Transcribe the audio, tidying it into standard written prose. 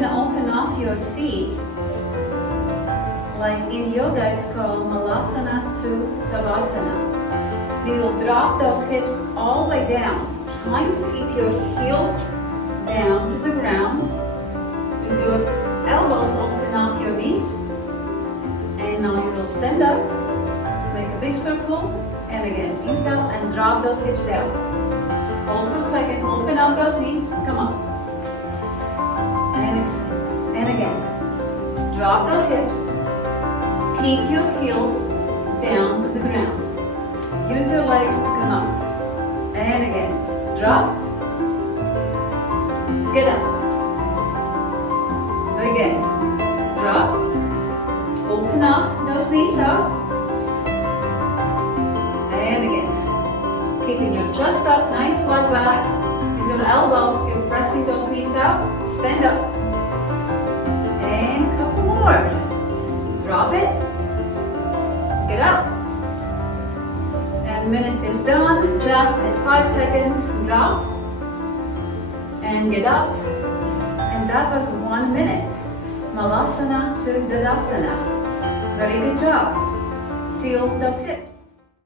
gonna open up your feet. Like in yoga, it's called Malasana to Tavasana. We will drop those hips all the way down, trying to keep your heels down to the ground. With your elbows, open up your knees. And now you will stand up, make a big circle, and again, inhale and drop those hips down. Hold for a second, open up those knees, come on. And extend. And again, drop those hips. Keep your heels down to the ground. Use your legs to come up. And again, drop. Get up. Again, drop. Open up those knees up. And again, keeping your chest up, nice flat back. With your elbows, you're pressing those knees out. Stand up. And a couple more. Drop it. Get up. And minute is done. Just in 5 seconds, drop. And get up. And that was 1 minute. Malasana to Dadasana. Very good job. Feel those hips.